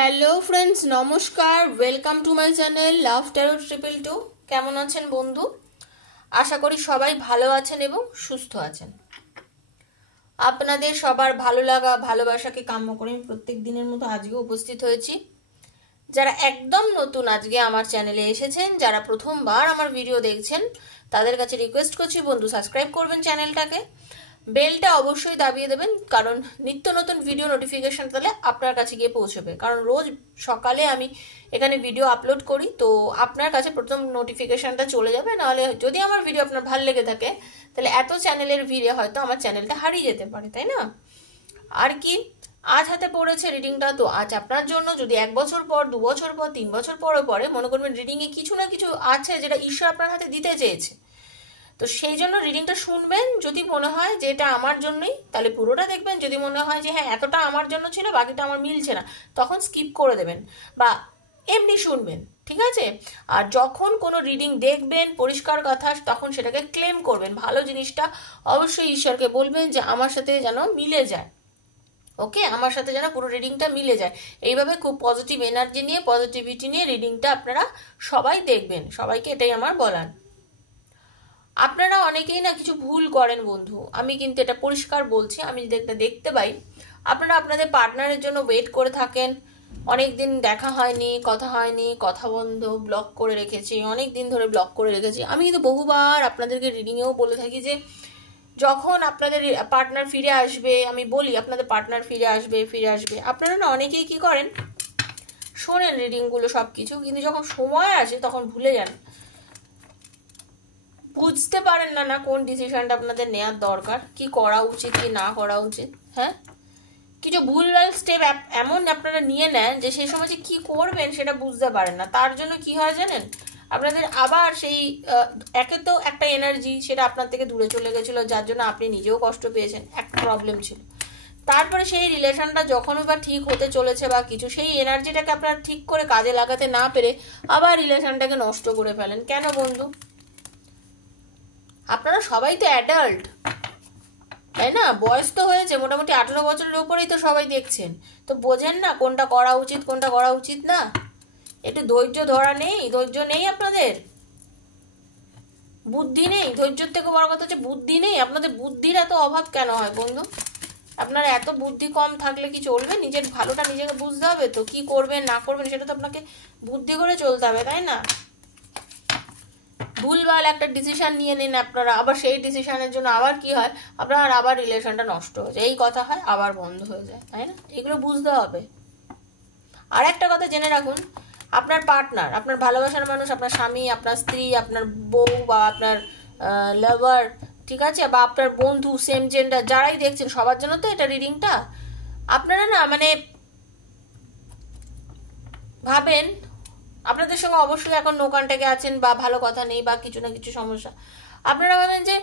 Hello friends, নমস্কার। Welcome to my channel love taro 222। কেমন আছেন বন্ধু? আশা করি সবাই ভালো আছেন এবং সুস্থ আছেন। আপনাদের সবার ভালো লাগা ভালোবাসাকে কাম্য করে আমি প্রত্যেক দিনের মতো আজকেও উপস্থিত হয়েছি। যারা একদম নতুন আজকে আমার চ্যানেলে এসেছেন, যারা প্রথমবার আমার ভিডিও দেখছেন, তাদের কাছে রিকোয়েস্ট করছি বন্ধু সাবস্ক্রাইব করবেন চ্যানেলটাকে, বেলটা অবশ্যই দাবিয়ে দেবেন, কারণ নিত্য নতুন ভিডিও নোটিফিকেশন তাহলে আপনার কাছে গিয়ে পৌঁছবে। কারণ রোজ সকালে আমি এখানে ভিডিও আপলোড করি, তো আপনার কাছে প্রথম নোটিফিকেশনটা চলে যাবে। নাহলে যদি আমার ভিডিও আপনার ভালো লেগে থাকে তাহলে এত চ্যানেলের ভিড়ে হয়তো আমার চ্যানেলটা হারিয়ে যেতে পারে, তাই না? আর কি, আজ হাতে পড়েছে রিডিংটা, তো আজ আপনার জন্য। যদি 1 বছর পর, 2 বছর পর, 3 বছর পরে মনে করবেন রিডিংয়ে কিছু না কিছু আছে যেটা ঈশ্বর আপনার হাতে দিতে চেয়েছে, তো সেই জন্য রিডিংটা শুনবেন। যদি মনে হয় যে এটা আমার জন্যই, তাহলে পুরোটা দেখবেন। যদি মনে হয় যে হ্যাঁ এতটা আমার জন্য ছিল, বাকিটা আমার মিলছে না, তখন স্কিপ করে দেবেন বা এমনি শুনবেন, ঠিক আছে? আর যখন কোনো রিডিং দেখবেন পরিষ্কার কথা, তখন সেটাকে ক্লেম করবেন। ভালো জিনিসটা অবশ্যই ঈশ্বরকে বলবেন যে আমার সাথে যেন মিলে যায়, ওকে, আমার সাথে যেন পুরো রিডিংটা মিলে যায়। এইভাবে খুব পজিটিভ এনার্জি নিয়ে, পজিটিভিটি নিয়ে রিডিংটা আপনারা সবাই দেখবেন। সবাইকে এটাই আমার বলার। আপনারা অনেকেই না কিছু ভুল করেন বন্ধু, আমি কিন্তু এটা পরিষ্কার বলছি। আমি যদি একটা দেখতে পাই, আপনারা আপনাদের পার্টনারের জন্য ওয়েট করে থাকেন, অনেক দিন দেখা হয়নি, কথা হয়নি, কথা বন্ধ, ব্লক করে রেখেছি, অনেক দিন ধরে ব্লক করে রেখেছি। আমি কিন্তু বহুবার আপনাদেরকে রিডিংয়েও বলে থাকি যে যখন আপনাদের পার্টনার ফিরে আসবে, আমি বলি আপনাদের পার্টনার ফিরে আসবে। আপনারা না অনেকেই কি করেন, শোনেন রিডিংগুলো সব কিছু, কিন্তু যখন সময় আসে তখন ভুলে যান, বুঝতে পারেন না কোন ডিসিশনটা আপনাদের নেওয়ার দরকার, কি করা উচিত কি না করা উচিত। হ্যাঁ, কিছু ভুলভাল স্টেপ এমন আপনারা নিয়ে নেন যে সেই সময় যে কি করবেন সেটা বুঝতে পারেন না। তার জন্য কি হয় জানেন, আপনাদের আবার সেই একে তো একটা এনার্জি সেটা আপনার থেকে দূরে চলে গেছিলো, যার জন্য আপনি নিজেও কষ্ট পেয়েছেন, একটা প্রবলেম ছিল। তারপরে সেই রিলেশনটা যখনই বা ঠিক হতে চলেছে বা কিছু, সেই এনার্জিটাকে আপনারা ঠিক করে কাজে লাগাতে না পেরে আবার রিলেশনটাকে নষ্ট করে ফেলেন। কেন বন্ধু? আপনারা সবাই তো অ্যাডাল্ট, তাই না? বয়স তো হয়েছে মোটামুটি 18 বছরের উপরেই তো সবাই দেখছেন, তো বোঝেন না কোনটা করা উচিত কোনটা করা উচিত না? একটু ধৈর্য ধরা নেই? ধৈর্য নেই আপনাদের? বুদ্ধি নেই? ধৈর্যের থেকে বড় কথা হচ্ছে বুদ্ধি নেই। আপনাদের বুদ্ধির এত অভাব কেন হয় বন্ধু? আপনার এত বুদ্ধি কম থাকলে কি চলবে? নিজের ভালোটা নিজেকে বুঝতে হবে তো, কি করবেন না করবেন সেটা তো আপনাকে বুদ্ধি করে চলতে হবে, তাই না? ভুলভাল একটা ডিসিশন নিয়ে নিন আপনারা, আবার সেই ডিসিশনের জন্য আবার কি হয়, আপনার আবার রিলেশনটা নষ্ট হয়ে যায়, এই কথা হয়, আবার বন্ধ হয়ে যায়, তাই না? এগুলো বুঝতে হবে। আর একটা কথা জেনে রাখুন, আপনার পার্টনার, আপনার ভালোবাসার মানুষ, আপনার স্বামী, আপনার স্ত্রী, আপনার বউ বা আপনার লাভার, ঠিক আছে, বা আপনার বন্ধু, সেম জেন্ডার, যারাই দেখছেন সবার জন্য তো এটা রিডিংটা। আপনারা না মানে ভাবেন আপনাদের সঙ্গে অবশ্যই এখন নো কন্ট্যাক্টে আছেন বা ভালো কথা নেই বা কিছু না কিছু সমস্যা, আপনারা ভাবেন যে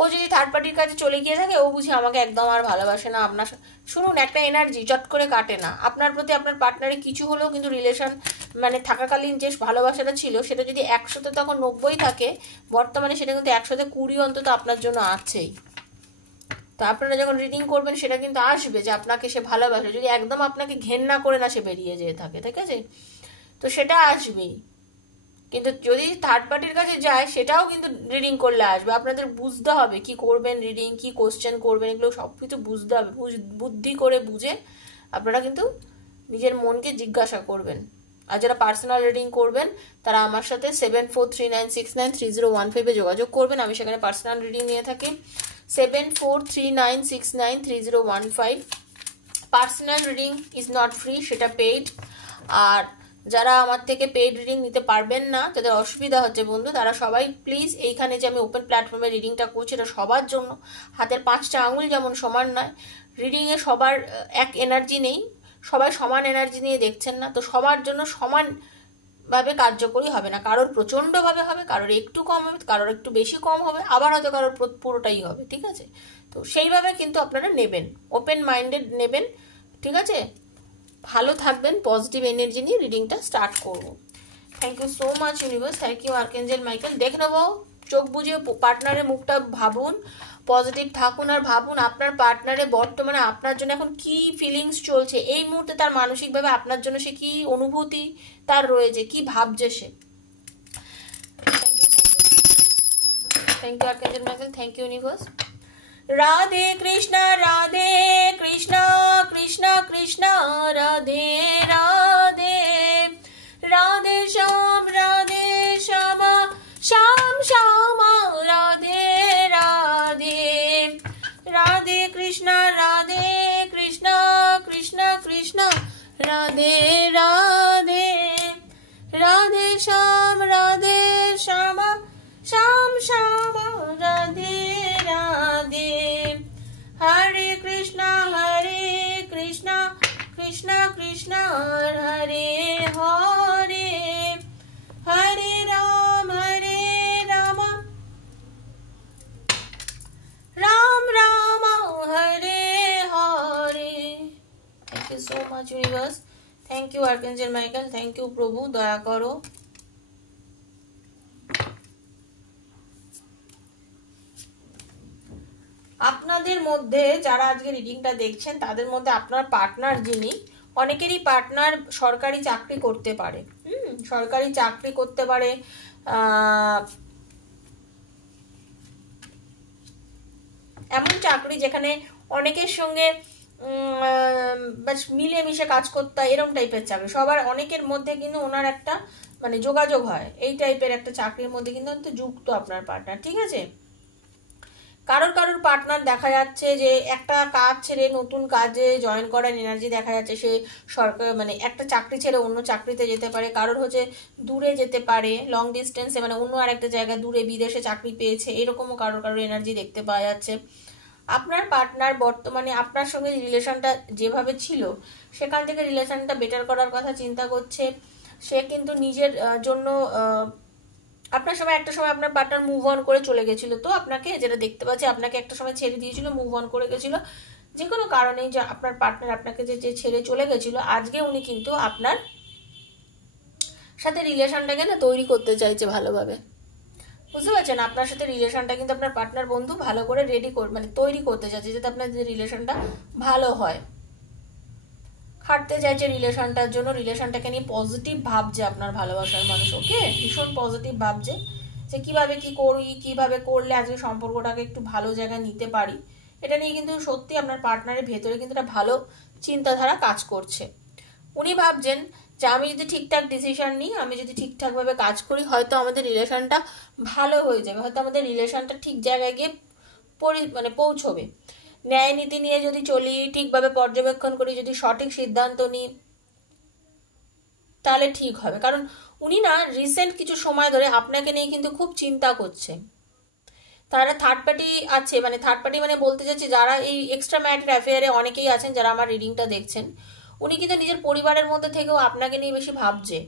ও যদি থার্ড পার্টির কাছে চলে গিয়ে থাকে, ও বুঝি আমাকে একদম আর ভালোবাসে না। আপনার শুনুন, একটা এনার্জি চট করে কাটে না। আপনার প্রতি আপনার পার্টনারে কিছু হলেও কিন্তু রিলেশন মানে থাকাকালীন যে ভালোবাসাটা ছিল সেটা যদি 100তে তখন 90 থাকে, বর্তমানে সেটা কিন্তু 100তে 20 অন্তত আপনার জন্য আছেই। তো আপনারা যখন রিডিং করবেন সেটা কিন্তু আসবে যে আপনাকে সে ভালোবাসে। যদি একদম আপনাকে ঘেন্না করে না সে বেরিয়ে যেয়ে থাকে, ঠিক আছে, তো সেটা আসবেই। কিন্তু যদি থার্ড পার্টির কাছে যায় সেটাও কিন্তু রিডিং করলে আসবে। আপনাদের বুঝতে হবে কি করবেন, রিডিং কি কোশ্চেন করবেন, এগুলো সব কিছু বুঝতে হবে। বুদ্ধি করে বুঝে আপনারা কিন্তু নিজের মনকে জিজ্ঞাসা করবেন। আর যারা পার্সোনাল রিডিং করবেন তারা আমার সাথে 7439693015 যোগাযোগ করবেন। আমি সেখানে পার্সোনাল রিডিং নিয়ে থাকি। 7439693015। Personal reading is not free, সেটা পেইড। আর যারা আমার থেকে পেইড রিডিং নিতে পারবেন না, যাদের অসুবিধা হচ্ছে বন্ধু, তারা সবাই প্লিজ এইখানে যে আমি ওপেন প্ল্যাটফর্মে রিডিংটা করছি এটা সবার জন্য। হাতের 5টা আঙুল যেমন সমান নয়, রিডিংয়ে সবার এক এনার্জি নেই, সবাই সমান এনার্জি নিয়ে দেখছেন না, তো সবার জন্য সমানভাবে কার্যকরী হবে না। কারোর প্রচণ্ডভাবে হবে, কারোর একটু কম হবে, কারোর একটু বেশি কম হবে, আবার হয়তো কারোর পুরোটাই হবে, ঠিক আছে? তো সেইভাবে কিন্তু আপনারা নেবেন, ওপেন মাইন্ডেড নেবেন, ঠিক আছে? ভালো থাকবেন, পজিটিভ এনার্জি নিয়ে রিডিংটা স্টার্ট করব। Thank you so much universe, thank you archangel Michael. দেখে নেবো, চোখ বুঝে পার্টনারের মুখটা ভাবুন, পজিটিভ থাকুন আর ভাবুন আপনার পার্টনারে বর্তমানে আপনার জন্য এখন কি ফিলিংস চলছে, এই মুহূর্তে তার মানসিকভাবে আপনার জন্য সে কি অনুভূতি তার রয়েছে, কি ভাবছে সে। Thank you archangel Michael, thank you universe. Radhe Krishna Krishna Krishna Radhe Radhe, Radhe Shyam Shyam Shyam Radhe Radhe, Radhe Krishna Krishna Krishna Radhe Radhe, Radhe Shyam Shyam Shyam Radhe Radhe, Hare Krishna Krishna Krishna Hare Hare, Hare Ram Ram Ram Hare Hare. Thank you so much universe, thank you archangel Michael, thank you প্রভু, দয়া করো। আপনাদের মধ্যে যারা আজকে রিডিংটা দেখছেন তাদের মধ্যে আপনার পার্টনার যিনি, অনেকেরই পার্টনার সরকারি চাকরি করতে পারে, সরকারি চাকরি করতে পারে, এমন চাকরি যেখানে অনেকের সঙ্গে মিলেমিশে কাজ করতে হয়, এরকম টাইপের চাকরি সবার, অনেকের মধ্যে কিন্তু ওনার একটা মানে যোগাযোগ হয়, এই টাইপের একটা চাকরির মধ্যে কিন্তু যুক্ত আপনার পার্টনার। ঠিক আছে, কারোর পার্টনার দেখা যাচ্ছে যে একটা কাজ ছেড়ে নতুন কাজে জয়েন করার এনার্জি দেখা যাচ্ছে, সে সরকার মানে একটা চাকরি ছেড়ে অন্য চাকরিতে যেতে পারে, কারোর হচ্ছে দূরে যেতে পারে, লং ডিস্টেন্সে মানে অন্য আরেকটা জায়গায় দূরে বিদেশে চাকরি পেয়েছে, এরকমও কারোর এনার্জি দেখতে পাওয়া যাচ্ছে। আপনার পার্টনার বর্তমানে আপনার সঙ্গে রিলেশনটা যেভাবে ছিল সেখান থেকে রিলেশনটা বেটার করার কথা চিন্তা করছে, সে কিন্তু নিজের জন্য আপনার সময় একটা সময় আপনার পার্টনার মুভ অন করে চলে গেছিল, তো আপনাকে যেটা দেখতে পাচ্ছি আপনাকে একটা সময় ছেড়ে দিয়েছিল, মুভ অন করে গেছিল যে কোনো কারণেই, যে আপনার পার্টনার আপনাকে যে ছেড়ে চলে গেছিল, আজকে উনি কিন্তু আপনার সাথে রিলেশনটাকে না তৈরি করতে চাইছে ভালোভাবে, বুঝতে পারছেন? আপনার সাথে রিলেশনটা কিন্তু আপনার পার্টনার বন্ধু ভালো করে মানে তৈরি করতে চাইছে, যাতে আপনার রিলেশনটা ভালো হয়, খাটতে চাইছে রিলেশনটার জন্য, রিলেশনটাকে নিয়ে পজিটিভ ভাবছে আপনার ভালোবাসার মানুষ, ওকে ভীষণ পজিটিভ ভাবছে যে কিভাবে কি করি, কিভাবে করলে আজকে সম্পর্কটাকে একটু ভালো জায়গায় নিতে পারি, এটা নিয়ে কিন্তু সত্যি আপনার পার্টনারের ভেতরে কিন্তু একটা ভালো চিন্তাধারা কাজ করছে। উনি ভাবছেন যে আমি যদি ঠিকঠাক ডিসিশন নিই, আমি যদি ঠিকঠাকভাবে কাজ করি, হয়তো আমাদের রিলেশনটা ভালো হয়ে যাবে, হয়তো আমাদের রিলেশনটা ঠিক জায়গায় গিয়ে মানে পৌঁছবে। ন্যায় নীতি নিয়ে যদি চলি, ঠিকভাবে পর্যবেক্ষণ করি, যদি সঠিক সিদ্ধান্ত নিই, তাহলে ঠিক হবে। কারণ উনি না রিসেন্ট কিছু সময় ধরে আপনাকে নিয়ে কিন্তু খুব চিন্তা করছে। তারা থার্ড পার্টি আছে, মানে থার্ড পার্টি মানে বলতে চাচ্ছি যারা এই এক্সট্রা ম্যারিটাল অ্যাফেয়ারে অনেকেই আছেন যারা আমার রিডিংটা দেখছেন, উনি কিন্তু নিজের পরিবারের মধ্যে থেকেও আপনাকে নিয়ে বেশি ভাবছে।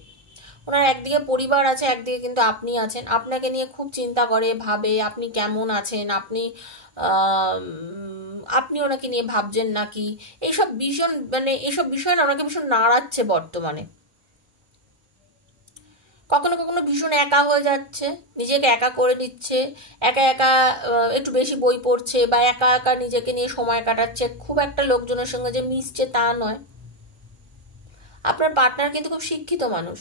ওনার একদিকে পরিবার আছে, একদিকে কিন্তু আপনি আছেন, আপনাকে নিয়ে খুব চিন্তা করে, ভাবে আপনি কেমন আছেন, আপনি ওনাকে নিয়ে ভাবছেন নাকি, এইসব ভীষণ মানে এইসব বিষয় না ওনাকে ভীষণ নাড়াচ্ছে বর্তমানে। কখনো কখনো ভীষণ একা হয়ে যাচ্ছে, নিজেকে একা করে নিচ্ছে, একা একা একটু বেশি বই পড়ছে, বা একা একা নিজেকে নিয়ে সময় কাটাচ্ছে, খুব একটা লোকজনের সঙ্গে যে মিশছে তা নয়। আপনার পার্টনার কিন্তু খুব শিক্ষিত মানুষ,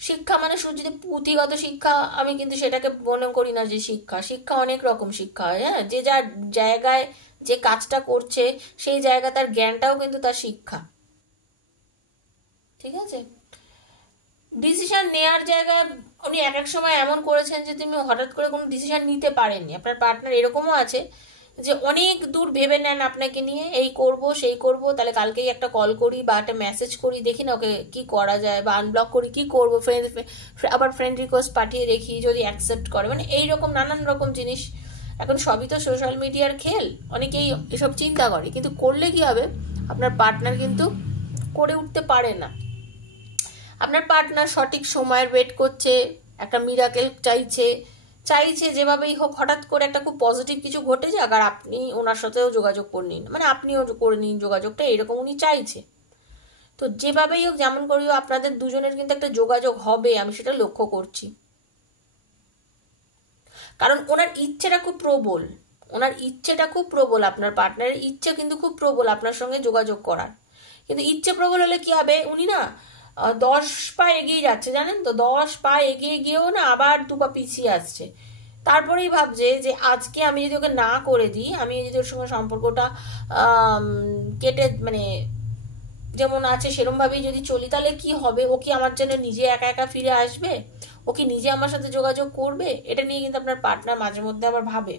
শিক্ষা মানে শুধু যদি পুঁথিগত শিক্ষা আমি কিন্তু সেটাকে মনে করি না যে শিক্ষা অনেক রকম শিক্ষা হয়, হ্যাঁ, যে যার জায়গায় যে কাজটা করছে সেই জায়গা তার জ্ঞানটাও কিন্তু তার শিক্ষা। ঠিক আছে, ডিসিশন নেওয়ার জায়গায় উনি এক এক সময় এমন করেছেন যে তুমি হঠাৎ করে কোনো ডিসিশন নিতে পারেননি। আপনার পার্টনার এরকমও আছে যে অনেক দূর ভেবে নেন আপনাকে নিয়ে, এই করব সেই করব, তাহলে কালকেই একটা কল করি বা একটা মেসেজ করি, দেখি না ওকে কি করা যায়, বা আনব্লক করি, কি করবো, আবার ফ্রেন্ড রিকোয়েস্ট পাঠিয়ে দেখি যদি অ্যাকসেপ্ট করে, মানে এইরকম নানান রকম জিনিস। এখন সবই তো সোশ্যাল মিডিয়ার খেল, অনেকেই এসব চিন্তা করে, কিন্তু করলে কি হবে, আপনার পার্টনার কিন্তু করে উঠতে পারে না। আপনার পার্টনার সঠিক সময়ের ওয়েট করছে, একটা মিরাকেল চাইছে যেভাবেই হোক হঠাৎ করে একটা খুব পজিটিভ কিছু ঘটে যাক আর আপনি ওনার সাথেও যোগাযোগ করে নিন, মানে আপনিও করে নিন যোগাযোগটা, এরকম উনি চাইছে। তো যেভাবেই হোক যেমন করেও আপনাদের দুজনের কিন্তু একটা যোগাযোগ হবে, আমি সেটা লক্ষ্য করছি। কারণ ওনার ইচ্ছেটা খুব প্রবল, ওনার ইচ্ছেটা খুব প্রবল, আপনার পার্টনারের ইচ্ছে কিন্তু খুব প্রবল আপনার সঙ্গে যোগাযোগ করার। কিন্তু ইচ্ছে প্রবল হলে কি হবে, উনি না 10 পা এগিয়ে যাচ্ছে, জানেন তো, 10 পা এগিয়ে গিয়েও না আবার 2 পা পিছিয়ে আসছে। তারপরেই ভাবছে যে আজকে আমি যদি ওকে না করে দিই, আমি যদি ওর সঙ্গে সম্পর্কটা কেটে মানে যেমন আছে সেরকম ভাবেই যদি চলি, তাহলে কি হবে, ও কি আমার জন্য নিজে একা একা ফিরে আসবে, ও কি নিজে আমার সাথে যোগাযোগ করবে, এটা নিয়ে কিন্তু আপনার পার্টনার মাঝে মধ্যে আবার ভাবে।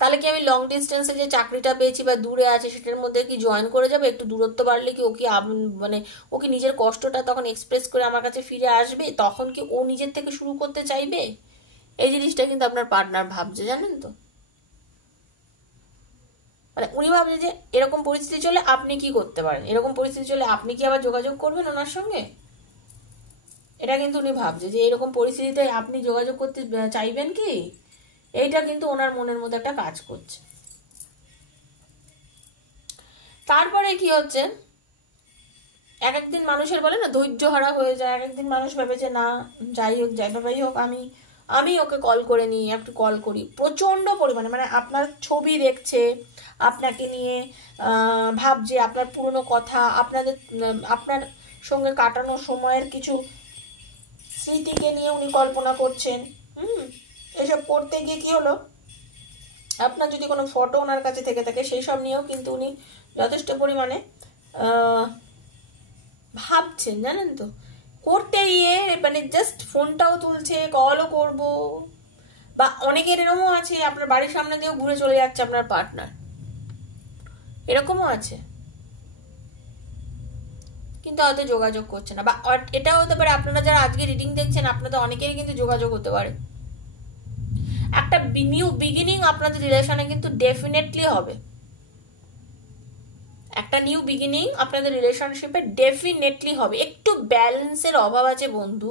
তাহলে কি আমি লং ডিস্টেন্সে যে চাকরিটা পেয়েছি বা দূরে আছে সেটার মধ্যে কি জয়েন করে যাবে, একটু দূরত্ব বাড়লে কি ও কি মানে ও কি নিজের কষ্টটা তখন এক্সপ্রেস করে আমার কাছে ফিরে আসবে, তখন কি ও নিজের থেকে শুরু করতে চাইবে? এই জিনিসটা কিন্তু আপনার পার্টনার ভাবছে, জানেন তো। মানে উনি ভাবছেন যে এরকম পরিস্থিতি চলে আপনি কি করতে পারেন, এরকম পরিস্থিতি চলে আপনি কি আবার যোগাযোগ করবেন ওনার সঙ্গে, এটা কিন্তু উনি ভাবছে যে এরকম পরিস্থিতিতে আপনি যোগাযোগ করতে চাইবেন কি, এইটা কিন্তু ওনার মনের মধ্যে একটা কাজ করছে। তারপরে কি হচ্ছে, এক একদিন মানুষের বলে না ধৈর্য হারা হয়ে যায়, এক একদিন মানুষ ভেবেছে না যাই হোক যাই হোক আমি ওকে কল করে নিই, একটু কল করি, প্রচন্ড পরিমাণে মানে আপনার ছবি দেখছে, আপনাকে নিয়ে ভাবছে, আপনার পুরনো কথা, আপনার সঙ্গে কাটানো সময়ের কিছু স্মৃতিকে নিয়ে উনি কল্পনা করছেন। এসব করতে গিয়ে কি হলো, আপনার যদি কোনো ফটো ওনার কাছে থেকে থাকে সেই সব নিয়েও কিন্তু উনি যথেষ্ট পরিমাণে ভাবছেন, জানেন তো। করতে গিয়ে মানে জাস্ট ফোনটাও তুলছে, কলও করব, বা অনেকের এরকমও আছে আপনার বাড়ির সামনে দিয়েও ঘুরে চলে যাচ্ছে আপনার পার্টনার, এরকমও আছে, কিন্তু হয়তো যোগাযোগ করছে না। বা এটাও হতে পারে আপনারা যারা আজকে রিডিং দেখছেন আপনাদের অনেকেরই কিন্তু যোগাযোগ হতে পারে, একটা নিউ বিগিনিং আপনাদের রিলেশনে কিন্তু ডেফিনেটলি হবে, একটা নিউ বিগিনিং আপনাদের রিলেশনশিপে ডেফিনেটলি হবে। একটু ব্যালেন্সের অভাব আছে বন্ধু,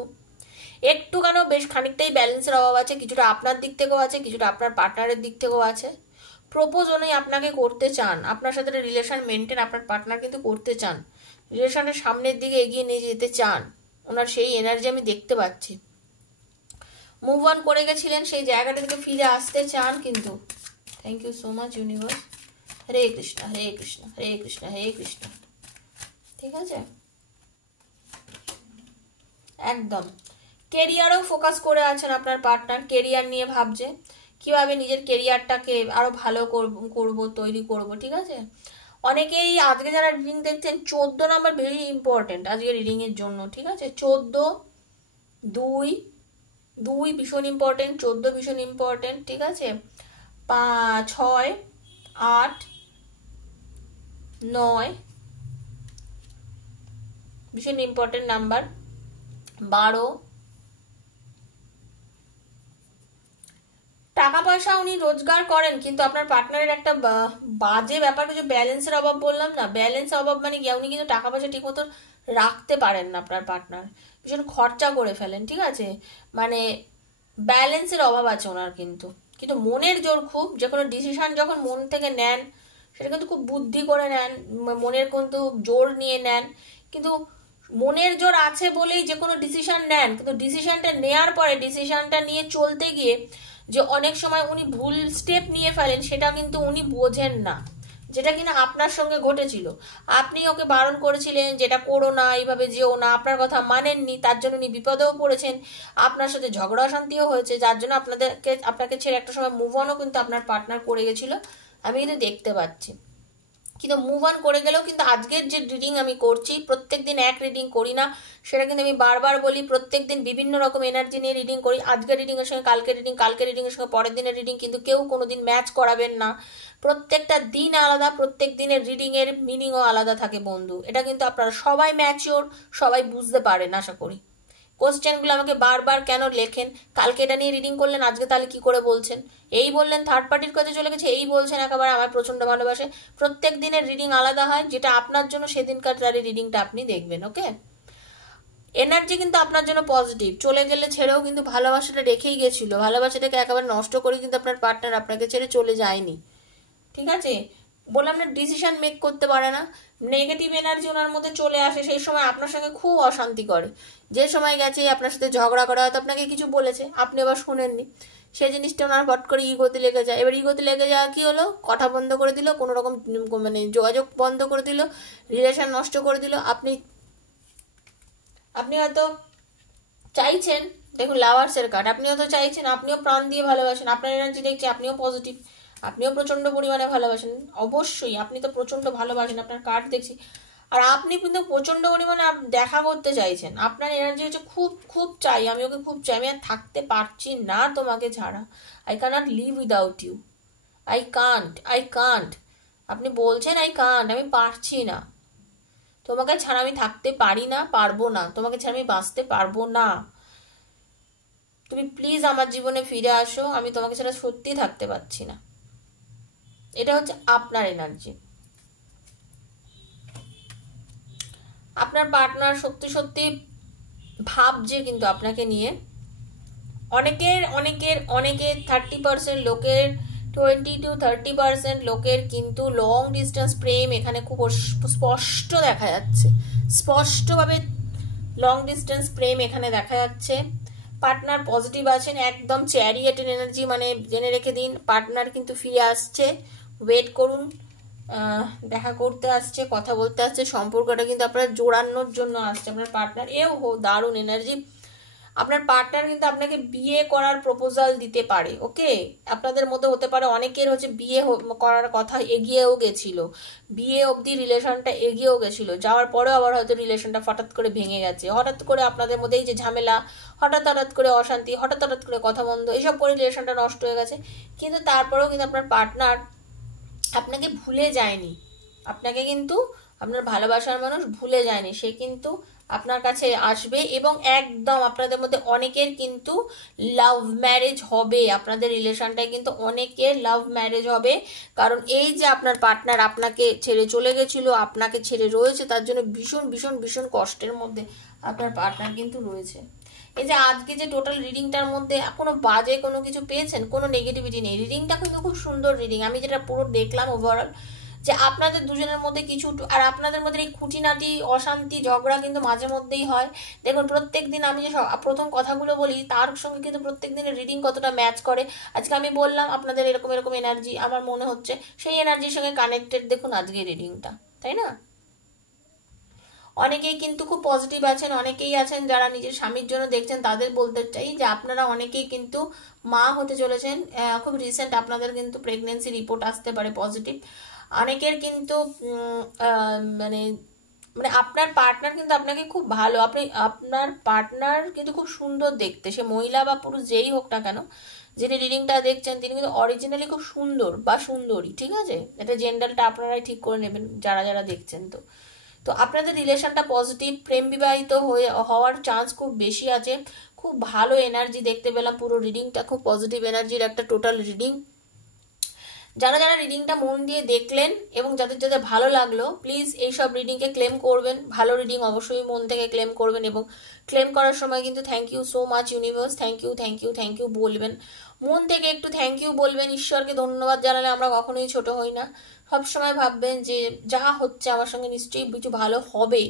একটু কেন বেশ খানিকটাই ব্যালেন্সের অভাব আছে, কিছুটা আপনার দিক থেকেও আছে, কিছুটা আপনার পার্টনারের দিক থেকেও আছে। প্রপোজ উনি আপনাকে করতে চান, আপনার সাথে রিলেশন মেনটেন আপনার পার্টনার কিন্তু করতে চান, রিলেশনের সামনের দিকে এগিয়ে নিয়ে যেতে চান, ওনার সেই এনার্জি আমি দেখতে পাচ্ছি। মুভ অন করে গেছিলেন সেই জায়গাটা থেকে ফিরে আসতে চান কিন্তু। Thank you so much universe. Hare Krishna Hare Krishna Hare Krishna Hare Krishna. ঠিক আছে, একদম কেরিয়ারও ফোকাস করে আছেন আপনার পার্টনার, কেরিয়ার নিয়ে ভাবছে কিভাবে নিজের কেরিয়ারটাকে আরো ভালো করব তৈরি করব। ঠিক আছে, অনেকেই আজকে যারা রিডিং দেখছেন 14 নম্বর ভেরি ইম্পর্টেন্ট আজকে রিডিং এর জন্য। ঠিক আছে, 14 2 ভীষণ ইম্পর্টেন্ট, 14 ভীষণ ইম্পর্টেন্ট। ঠিক আছে, 6 8 9 ভীষণ ইম্পর্টেন্ট নাম্বার, 12 টাকা পয়সা উনি রোজগার করেন কিন্তু আপনার পার্টনারের একটা বাজে ব্যাপার, কিছু ব্যালেন্সের অভাব বললাম না, ব্যালেন্সের অভাব মানে কি, উনি কিন্তু টাকা পয়সা ঠিক মতো রাখতে পারেন না, আপনার পার্টনার ভীষণ খরচা করে ফেলেন। ঠিক আছে, মানে ব্যালেন্সের অভাব আছে ওনার, কিন্তু মনের জোর খুব, যে কোনো ডিসিশন যখন মন থেকে নেন সেটা কিন্তু খুব বুদ্ধি করে নেন, মনের কিন্তু জোর নিয়ে নেন, কিন্তু মনের জোর আছে বলেই যে কোনো ডিসিশন নেন, কিন্তু ডিসিশনটা নেওয়ার পরে ডিসিশনটা নিয়ে চলতে গিয়ে যে অনেক সময় উনি ভুল স্টেপ নিয়ে ফেলেন সেটা কিন্তু উনি বোঝেন না, যেটা কিনা আপনার সঙ্গে ঘটেছিল। আপনি ওকে বারণ করেছিলেন যেটা করো না, এইভাবে যেও না, আপনার কথা মানেননি, তার জন্য উনি বিপদেও পড়েছেন, আপনার সাথে ঝগড়া অশান্তিও হয়েছে, যার জন্য আপনাকে ছেড়ে একটা সময় মুভ অনও কিন্তু আপনার পার্টনার করে গেছিল, আমি কিন্তু দেখতে পাচ্ছি। কিন্তু মুভ অন করে গেলেও কিন্তু আজকের যে রিডিং আমি করছি, প্রত্যেকদিন এক রিডিং করি না, সেটা কিন্তু আমি বারবার বলি, প্রত্যেকদিন বিভিন্ন রকম এনার্জি নিয়ে রিডিং করি। আজকের রিডিং এর সঙ্গে কালকের রিডিং এর সঙ্গে পরের দিনের রিডিং কিন্তু কেউ কোনোদিন ম্যাচ করাবেন না, প্রত্যেকটা দিন আলাদা, প্রত্যেক দিনের রিডিং এর মিনিংও আলাদা থাকে বন্ধু, এটা কিন্তু আপনারা সবাই ম্যাচিওর, সবাই বুঝতে পারেন আশা করি। কোশ্চেনগুলো আমাকে বারবার কেন লেখেন, কালকে এটা নিয়ে রিডিং করলেন আজকে তাহলে কি করে বলছেন, এই বললেন থার্ড পার্টির কাছে চলে গেছে, এই বলছেন একেবারে আমায় প্রচন্ড ভালোবাসে। প্রত্যেক দিনের রিডিং আলাদা হয়, যেটা আপনার জন্য সেদিনকার তার রিডিংটা আপনি দেখবেন। ওকে, এনার্জি কিন্তু আপনার জন্য পজিটিভ, চলে গেলে ছেড়েও কিন্তু ভালোবাসাটা রেখেই গেছিল, ভালোবাসাটাকে একেবারে নষ্ট করে কিন্তু আপনার পার্টনার আপনাকে ছেড়ে চলে যায়নি। ঠিক আছে, বললাম না ডিসিশন মেক করতে পারে না, নেগেটিভ এনার্জি ওনার মধ্যে চলে আসে, সেই সময় আপনার সঙ্গে খুব অশান্তি করে, যে সময় গেছে আপনার সাথে ঝগড়া করা, হয়তো আপনাকে কিছু বলেছে আপনি আবার শুনেননি, সেই জিনিসটা ওনার পট করে ইগোতে লেগে যায়। এবার ইগোতে লেগে যাওয়া কি হলো, কথা বন্ধ করে দিল, কোনো রকম মানে যোগাযোগ বন্ধ করে দিল, রিলেশন নষ্ট করে দিল। আপনি হয়তো চাইছেন, দেখুন লাভার্সের কার্ড, আপনি হয়তো চাইছেন, আপনিও প্রাণ দিয়ে ভালোবাসেন, আপনার এনার্জি দেখছি আপনিও পজিটিভ, আপনিও প্রচন্ড পরিমাণে ভালোবাসেন, অবশ্যই আপনি তো প্রচন্ড ভালোবাসেন, আপনার কার্ড দেখছি। আর আপনি কিন্তু প্রচন্ড পরিমাণে দেখা করতে চাইছেন, আপনার এনার্জি হচ্ছে খুব খুব চাই, আমি ওকে খুব চাই, আমি আর থাকতে পারছি না তোমাকে ছাড়া, I can't live without you, I can't. আপনি বলছেন আই কান্ট, আমি পারছি না, তোমাকে ছাড়া আমি থাকতে পারি না, পারবো না, তোমাকে ছাড়া আমি বাঁচতে পারবো না, তুমি প্লিজ আমার জীবনে ফিরে আসো, আমি তোমাকে ছাড়া সত্যি থাকতে পারছি না। এটা হচ্ছে আপনার এনার্জি। আপনার পার্টনার সত্যি সত্যি ভাবছে কিন্তু আপনাকে নিয়ে। অনেকের 30% লোকের, 20 to 30% লোকের কিন্তু লং ডিস্টেন্স প্রেম এখানে খুব স্পষ্ট দেখা যাচ্ছে, স্পষ্টভাবে লং ডিস্টেন্স প্রেম এখানে দেখা যাচ্ছে। পার্টনার পজিটিভ আছেন, একদম চ্যারিয়েটের এনার্জি, মানে জেনে রেখে দিন পার্টনার কিন্তু ফিরে আসছে, ওয়েট করুন, দেখা করতে আসছে, কথা বলতে আসছে, সম্পর্কটা কিন্তু আপনার জোড়ানোর জন্য আসছে আপনার পার্টনার। দারুণ এনার্জি। আপনার পার্টনার কিন্তু আপনাকে বিয়ে করার প্রপোজাল দিতে পারে। ওকে, আপনাদের মধ্যে হতে পারে অনেকের হচ্ছে বিয়ে করার কথা এগিয়েও গেছিল, বিয়ে অবধি রিলেশনটা এগিয়েও গেছিল, যাওয়ার পরেও আবার হয়তো রিলেশনটা হঠাৎ করে ভেঙে গেছে, হঠাৎ করে আপনাদের মধ্যে এই যে ঝামেলা, হঠাৎ করে অশান্তি, হঠাৎ করে কথা বন্ধ, এইসব করে রিলেশনটা নষ্ট হয়ে গেছে। কিন্তু তারপরেও কিন্তু আপনার পার্টনার আপনাকে ভুলে যায়নি, আপনাকে কিন্তু আপনার ভালোবাসার মানুষ ভুলে যায়নি, সে কিন্তু আপনার কাছে আসবে এবং একদম আপনাদের মধ্যে অনেকের কিন্তু লাভ ম্যারেজ হবে, আপনাদের রিলেশনটাই কিন্তু অনেকের লাভ ম্যারেজ হবে। কারণ এই যে আপনার পার্টনার আপনাকে ছেড়ে চলে গেছিল, আপনাকে ছেড়ে রয়েছে, তার জন্য ভীষণ ভীষণ ভীষণ কষ্টের মধ্যে আপনার পার্টনার কিন্তু রয়েছে। এই যে আজকে যে টোটাল রিডিংটার মধ্যে কোনো বাজে কোনো কিছু পেয়েছেন, কোনো নেগেটিভিটি নেই, রিডিংটা কিন্তু খুব সুন্দর রিডিং। আমি যেটা পুরো দেখলাম ওভারঅল, যে আপনাদের দুজনের মধ্যে কিছু, আর আপনাদের মধ্যে এই খুঁটিনাটি অশান্তি ঝগড়া কিন্তু মাঝে মধ্যেই হয়। দেখুন প্রত্যেক দিন আমি যে প্রথম কথাগুলো বলি তার সঙ্গে কিন্তু প্রত্যেক দিনের রিডিং কতটা ম্যাচ করে। আজকে আমি বললাম আপনাদের এরকম এরকম এনার্জি, আমার মনে হচ্ছে সেই এনার্জির সঙ্গে কানেক্টেড দেখুন আজকে রিডিংটা, তাই না? অনেকেই কিন্তু খুব পজিটিভ আছেন, অনেকেই আছেন যারা নিজের স্বামীর জন্য দেখছেন, তাদের বলতে চাই যে আপনারা অনেকেই কিন্তু মা হতে চলেছেন, খুব রিসেন্ট আপনাদের কিন্তু প্রেগনেন্সি রিপোর্ট আসতে পারে পজিটিভ। অনেকের কিন্তু মানে মানে আপনার পার্টনার কিন্তু আপনাকে খুব ভালো, আপনার পার্টনার কিন্তু খুব সুন্দর দেখতে, সে মহিলা বা পুরুষ যেই হোক না কেন, যিনি রিডিংটা দেখছেন তিনি কিন্তু অরিজিনালি খুব সুন্দর বা সুন্দরী, ঠিক আছে? এটা জেন্ডারটা আপনারাই ঠিক করে নেবেন যারা যারা দেখছেন। তো আপনাদের রিলেশনটা পজিটিভ, প্রেম বিবাহিত হওয়ার চান্স খুব বেশি আছে। খুব ভালো এনার্জি দেখতে পেলাম, পুরো রিডিংটা খুব পজিটিভ এনার্জির একটা টোটাল রিডিং। যারা যারা রিডিংটা মন দিয়ে দেখলেন এবং যাদের যাদের ভালো লাগলো, প্লিজ এইসব রিডিংকে ক্লেম করবেন, ভালো রিডিং অবশ্যই মন থেকে ক্লেম করবেন, এবং ক্লেম করার সময় কিন্তু thank you so much universe, thank you thank you thank you বলবেন, মন থেকে একটু থ্যাংক ইউ বলবেন। ঈশ্বরকে ধন্যবাদ জানালে আমরা কখনোই ছোট হই না, সবসময় ভাববেন যে যা হচ্ছে আমার সঙ্গে নিশ্চয়ই কিছু ভালো হবে,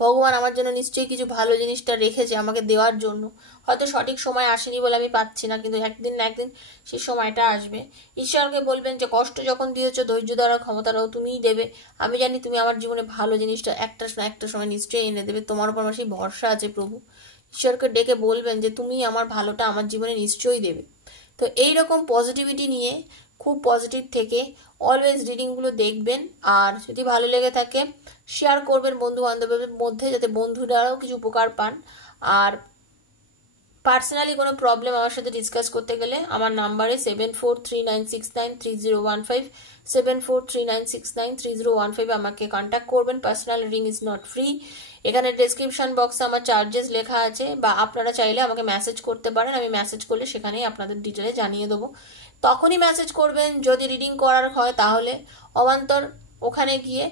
ভগবান আমার জন্য নিশ্চয়ই কিছু ভালো জিনিসটা রেখেছে আমাকে দেওয়ার জন্য, হয়তো সঠিক সময় আসেনি বলে আমি পাচ্ছি না, কিন্তু একদিন না একদিন সেই সময়টা আসবে। ঈশ্বরকে বলবেন যে কষ্ট যখন দিয়েছো ধৈর্য ধরার ক্ষমতাটাও তুমিই দেবে, আমি জানি তুমি আমার জীবনে ভালো জিনিসটা একটা না একটা সময় নিশ্চয়ই এনে দেবে, তোমার উপর আমার সেই ভরসা আছে প্রভু। ঈশ্বরকে ডেকে বলবেন যে তুমি আমার ভালোটা আমার জীবনে নিশ্চয়ই দেবে। তো এইরকম পজিটিভিটি নিয়ে খুব পজিটিভ থেকে অলওয়েজ রিডিংগুলো দেখবেন, আর যদি ভালো লেগে থাকে শেয়ার করবেন বন্ধু বান্ধবের মধ্যে, যাতে বন্ধুরাও কিছু উপকার পান। আর পার্সোনালি কোনো প্রবলেম আমার সাথে ডিসকাস করতে গেলে আমার নাম্বারে 7439693015, 7439693015 আমাকে কন্ট্যাক্ট করবেন। Personal reading is not free. এখানে ডেসক্রিপশন বক্সে আমার চার্জেস লেখা আছে, বা আপনারা চাইলে আমাকে মেসেজ করতে পারেন, আমি মেসেজ করলে সেখানেই আপনাদের ডিটেলে জানিয়ে দেবো। তখনই মেসেজ করবেন যদি রিডিং করার হয়, তাহলে অবান্তর ওখানে গিয়ে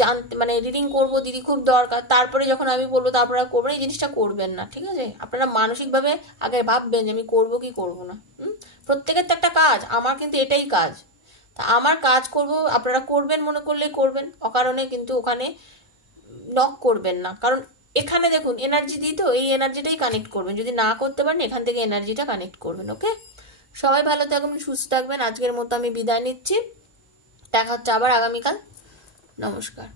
জানতে মানে রিডিং করবো দিদি খুব দরকার, তারপরে যখন আমি বলবো তারপরে করবেন, এই জিনিসটা করবেন না, ঠিক আছে? আপনারা মানসিকভাবে আগে ভাববেন যে আমি করবো কি করবো না। প্রত্যেকের তো একটা কাজ, আমার কিন্তু এটাই কাজ, তা আমার কাজ করব, আপনারা করবেন মনে করলেই করবেন, অকারণে কিন্তু ওখানে নক করবেন না। কারণ এখানে দেখুন এনার্জি দিই, তো এই এনার্জিটাই কানেক্ট করবেন, যদি না করতে পারেন এখান থেকে এনার্জিটা কানেক্ট করবেন। ওকে, সবাই ভালো থাকবেন, সুস্থ থাকবেন। আজকের মতো আমি বিদায় নিচ্ছি, দেখা হচ্ছে আবার আগামীকাল। নমস্কার।